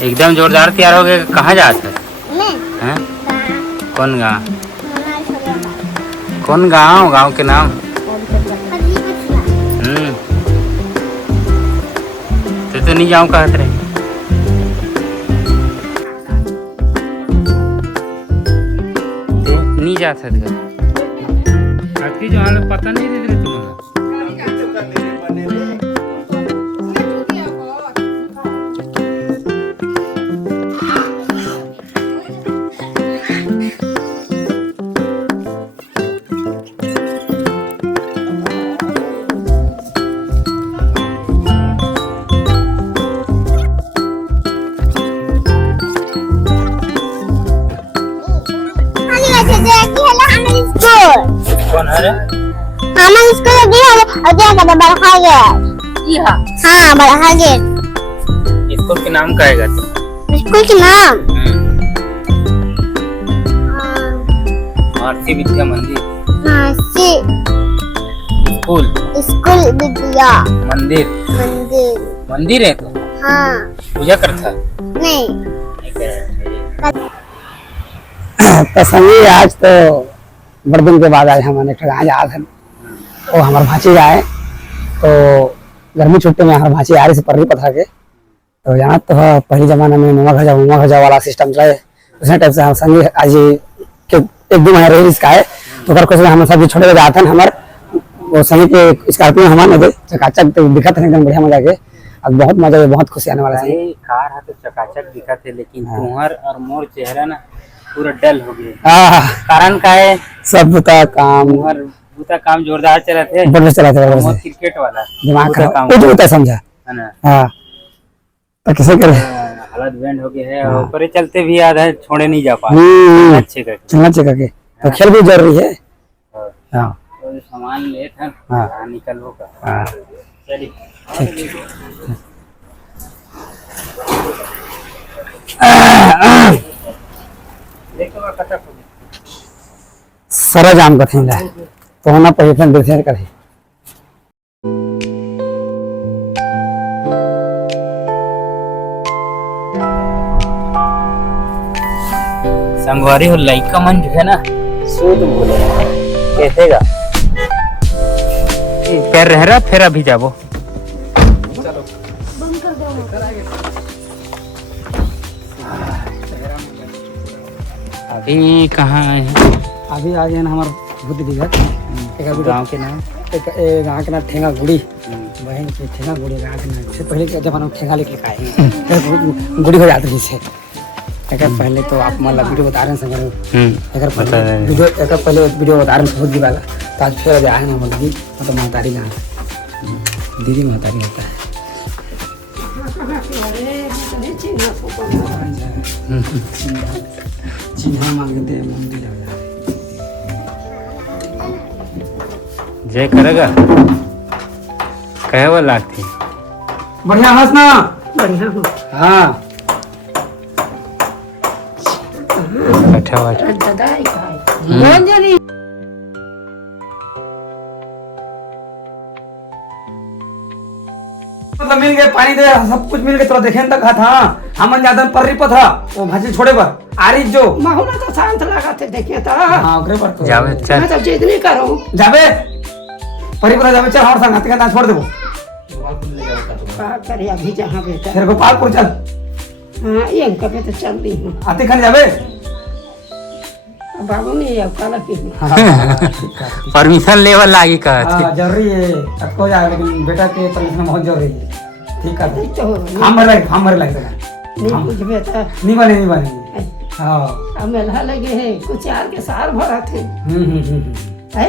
एकदम जोरदार तैयार हो गए। कहाँ जाते हैं? कौन गाँव? कौन गाँव? गाँव के नाम? तो नहीं जाऊँ कहते रहे। नहीं जा सकते आपकी जो हाल पता नहीं दे रहे तुम। कौन है रे? हम स्कूल गए और क्या कहते बरखा गए। हाँ बरखा गए। स्कूल के नाम कहेगा तू? स्कूल के नाम महर्षि विद्या मंदिर। महर्षि स्कूल। स्कूल विद्या मंदिर। मंदिर। मंदिर है तो? हाँ। पूजा करता? नहीं। तो संगी आज तो बड़े दिन के बाद आज हम एक गाँव जा थे। तो हमारे भांची आए तो गर्मी छुट्टी में हमारे भांची आ रही से पर्री पथा के। तो यहाँ तो पहले जमाने में मुआ खजा वाला सिस्टम चले उसी टाइप से हम संगी आज के एक दो महीने रही इसका है। तो कर कुछ हम सब छोटे जाते हैं हमारे वो संगी के स्कॉर्पियो हमारे दे चकाचक तो दिखत है एकदम बढ़िया मजा के। अब बहुत मजा बहुत खुशी आने वाला है। कार है तो चकाचक दिखत है लेकिन तुम्हार और मोर चेहरा ना पूरा डल हो गया। कारण का है? सब बुता काम काम जोरदार चला थे। क्रिकेट वाला दिमाग खराब कुछ होता समझा है ना। हाँ तो किसे करे हालत बैंड हो गया है और ऊपर चलते भी याद है छोड़े नहीं जा पा अच्छे करके तो खेल भी जरूरी है। हाँ तो सामान ले था। हाँ निकल होगा। हाँ चलिए सारा जाम कथे ला तो होना पहले फिर देखे करे। संगवारी हो लइका मन जो है ना सूद बोले कैसे गा पैर रह रहा फिर अभी जाबो। अभी कहाँ है? अभी आज है ना हमारे बुद्ध दिवस एक गाँव के नाम एक गाँव के नाम ठेंगा गुड़ी बहन के ठेंगा गुड़ी गाँव के नाम से पहले जब हम ठेंगा लेके आए गुड़ी हो जाती है। इसे पहले तो आप मतलब वीडियो बता रहे हैं पहले वीडियो बता रहे हैं बहुत वाला। तो आज फिर आए ना मतलब महतारी गाँव दीदी महतारी होता है। चिन्हा मांगते हैं मंदिर जय करेगा कहे वो लागती बढ़िया हंसना बढ़िया हो। हाँ अच्छा मतलब मिल गए पानी दे सब कुछ मिल गए। तो देखे तक था हम ज्यादा पर्री पर था वो भाजी छोड़े पर आरिफ जो माहौल तो शांत लगा थे देखे था। हाँ ओकरे पर तो जावे चल मैं तो जिद नहीं करूं जावे परी पर जावे चल और संग हाथ का छोड़ देबो का करे अभी जहां बेटा फिर गोपालपुर चल। हां ये कभी तो चल रही हूं आते खन जावे बाबू ने ये काला की परमिशन लेवल लागी का हां जरूरी है अब को जाए लेकिन बेटा के परमिशन बहुत जरूरी है। ठीक है तो हम मर लग नहीं कुछ बेटा नहीं बने हां अब मेला लगे है कुछ यार के सार भरा थे है।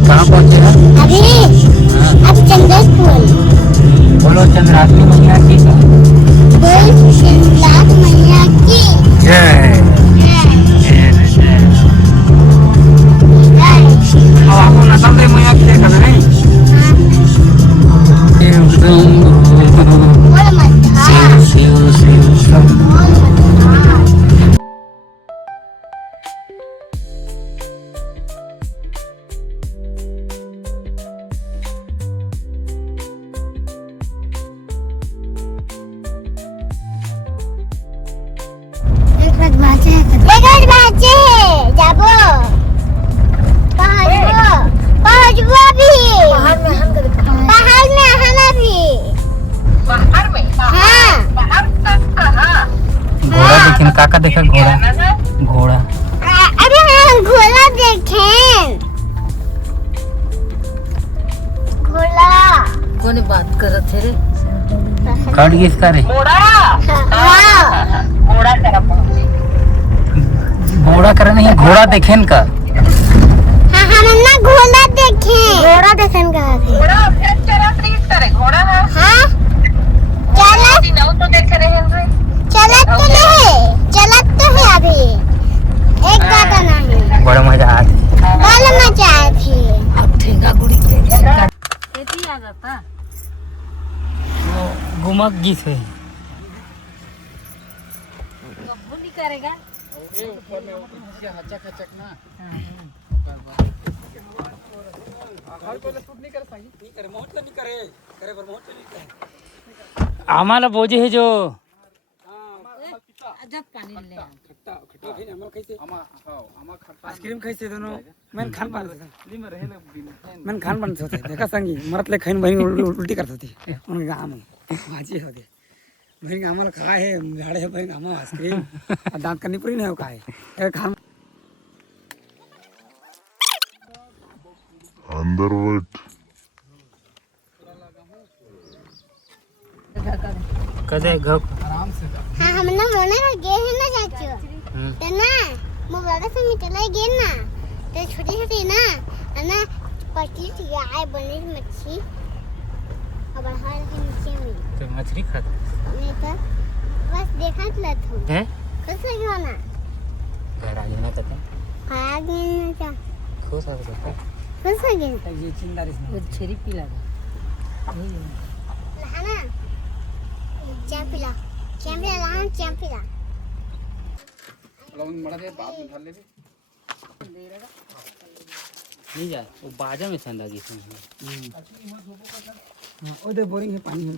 कहाँ पहुँचे हैं? अभी चंद्रपुर। बोलो चंद्राष्टमी मैया की मैया की जय। आपको नसम दे मैया की देखा नहीं? एकर बच्चे है जाबो पहुंचबो भी पहाड़ में हना भी हाँ घोड़ा देखें काका देखा घोड़ा अरे हाँ घोड़ा देखें घोड़ा कोने बात करत थे रे कट गई इसका रे हाँ घोड़ा कर नहीं घोड़ा देखें का हाँ हम ना घोड़ा देखें कहा थे हाँ चलत तो है अभी एक गाता नहीं बड़ा मजा आ बड़ा मजा आया थी अब ठेंगा गुड़ी के खेती आ जाता घुमक गीत है कब नहीं करेगा आम्हाला बोझे है जो जब पानी ले आइसक्रीम खाइसे दोनों मन खान पान मन खान पान होते देखा संगी मरत ले खाइन बहिनी उल्टी करत होती उनके गांव में भाजी होते बहिनी आम्हाला खाए है झाड़े है बहिनी आम्हाला आइसक्रीम दांत करनी पड़ी नहीं खाए खान अंडरवुड कदे घप हाँ हम ना मोने ना गए हैं ना चाचू तो ना मोबाइल से निकला गए ना तो छोटी छोटी ना ना पट्टी थी आए बनी मच्छी अब बाहर के नीचे में तो मछली खाते नहीं तो बस देखा तो लत हैं खुश हो गया ना घर आ जाना कहते खाया गया ना क्या खुश हो गया खुश हो गया ये चिंदारी वो छेरी पिला लहाना चैंपिला चैंपिला नहीं जा वो बाजा में संदा की ओ दे बोरिंग है पानी है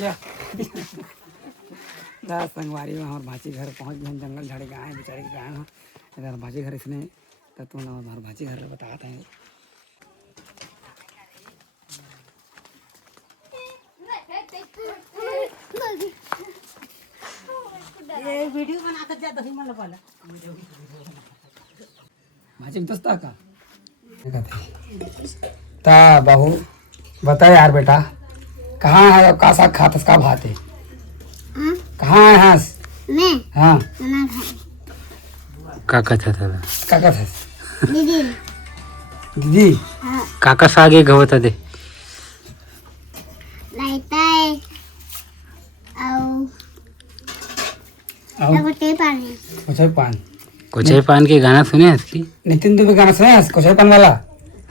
या दा संगवारी में हमारे भाची घर पहुंच गए जंगल झाड़ी गए हैं बेचारे के गए हैं इधर भाची घर इसने तब तो ना हमारे भाची घर बताते हैं ये वीडियो बना कर जाता ही मतलब वाला भाजी दोस्ता का ता बहू बता यार बेटा कहाँ है का साग खाता का भात है कहाँ है हंस मैं हाँ ना भाई काका था का था दीदी दीदी हाँ काका सागे गवता दे लाइटा है आओ गोटे पानी कुछ पान के गाना सुने हैं इसकी नितिन दुबे गाना सुना है कुछ पान वाला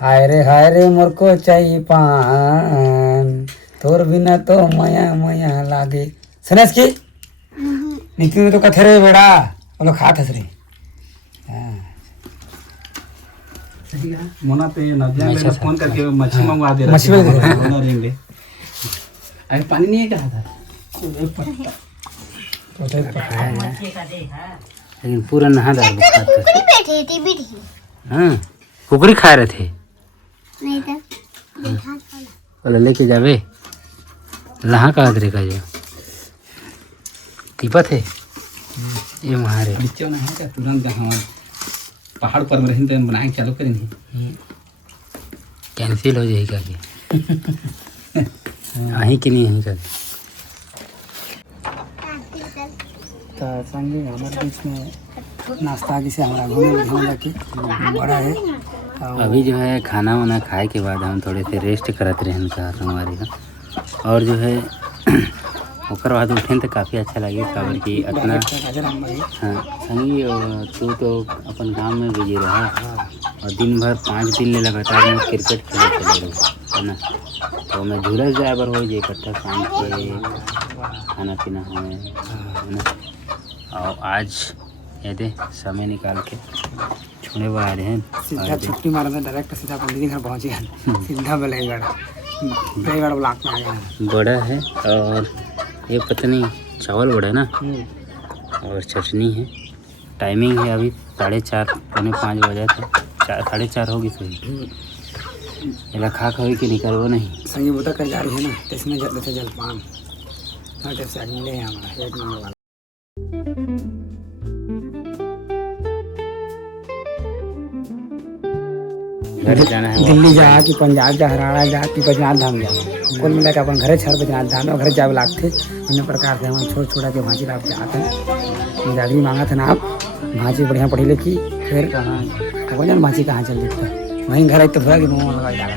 हाय रे मोर को चाहिए पान तोर बिना तो मया मया लागे सुना इसकी नितिन में तो कथे रे बेड़ा वो लोग खात हंस रे मोना पे नदिया में फोन करके मच्छी मंगवा दे रहा मच्छी मंगवा दे रेंगे अरे पानी नहीं है कहा था लेकिन पूरा नहा डाल कुकड़ी बैठी थी बैठी हाँ कुकरी खा रहे थे नहीं तो देखा बोला लेके जावे लहा का अदरे का जो तीपा थे ये महारे नीचे ना है क्या तुरंत हम पहाड़ पर में रहें तो बनाए चालू करेंगे कैंसिल हो जाएगा कि अहीं कि नहीं अहीं का संगे हमारे बीच में नाश्ता जिसे हमारा घूमने की बड़ा है अभी जो है खाना वाना खाए के बाद हम थोड़े से रेस्ट करते रहे का संगवारी का और जो है ओकर बाद उठे तो काफ़ी अच्छा लगे काबर कि अपना हाँ संगी तू तो अपन गांव में बिजी रहा और दिन भर 5 दिन ले लगातार मैं क्रिकेट खेले चले रही है ना तो मैं झूलस जाए बर हो जाए इकट्ठा शाम के खाना पीना हमें है ना और आज ये दे समय निकाल के छोड़े हुए आ रहे हैं सीधा छुट्टी मारने डायरेक्ट सीधा पंडित घर पहुँचे सीधा बलेगढ़ गरीबगढ़ ब्लॉक में आ गया है। बड़ा है और ये पता नहीं चावल बड़ा है ना, और चटनी है। टाइमिंग है अभी 4:30 पौने 5 बजे थे, 4:30 होगी सही। ये खा खाई कि निकलवो नहीं संगी बुता कर जा रही है ना, तो इसमें जल्द जलपान से मिले हैं हमारा 1 नंबर वाला। घर जाना है दिल्ली जा कि पंजाब जा, हरियाणा जा कि बैजनाथ धाम जा, कुल मिला के अपन घरे छर बैजनाथ धाम और घर जावे लागते। अन्य प्रकार से हम छोड़ छोड़ा के भाजी आप जाते हैं। गाड़ी मांगा था ना आप, भाजी बढ़िया पढ़ी लिखी, फिर कहाँ जान भाजी कहाँ चल देते हैं, वहीं घर आई तो भरा कि मुँह लगा डाला।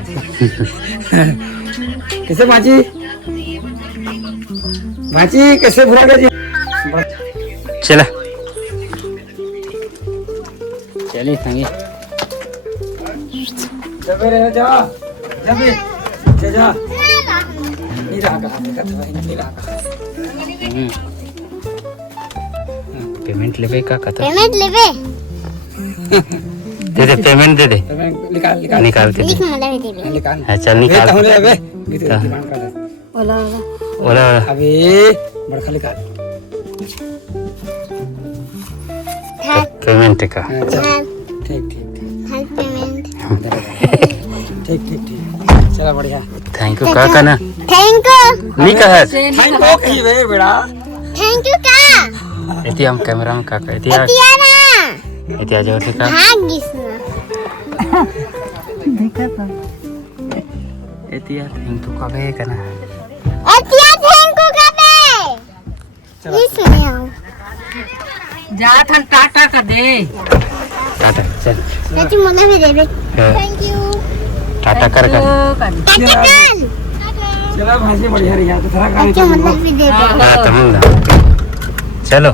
कैसे भाजी भाजी कैसे भरा गया जी? चला चलिए संगे जबे रह जा जबे जा नहीं रहा कहाँ देखा था भाई, नहीं रहा कहाँ। पेमेंट लेवे का कथा पेमेंट लेवे दे दे, पेमेंट दे दे, तो मैं निकाल निकाल निकाल दे लिख मला देवे निकाल। हाँ, चल निकाल। होने अबे डिमांड कर दे ओला ओला अबे बड़खा निकाल। पेमेंट का हाँ, चल ठीक ठीक हेल्प पेमेंट ठीक ठीक ठीक चला बढ़िया। थैंक यू का ना थैंक यू नहीं कहा थैंक यू कही बे बेड़ा। थैंक यू का एती हम कैमरा में का कहती है तियारा एती आ जाओ ठीक है भाग गिसना एती यार थैंक यू का बे करना अतिया थैंक यू का बे ये सुनियो जा थन टाटा कर दे टाटा चल नची मना भी देवे थैंक यू टाटा कर टाटा कर चला भाजी बढ़िया रही तो थोड़ा नची मना भी देवे हाँ, चलो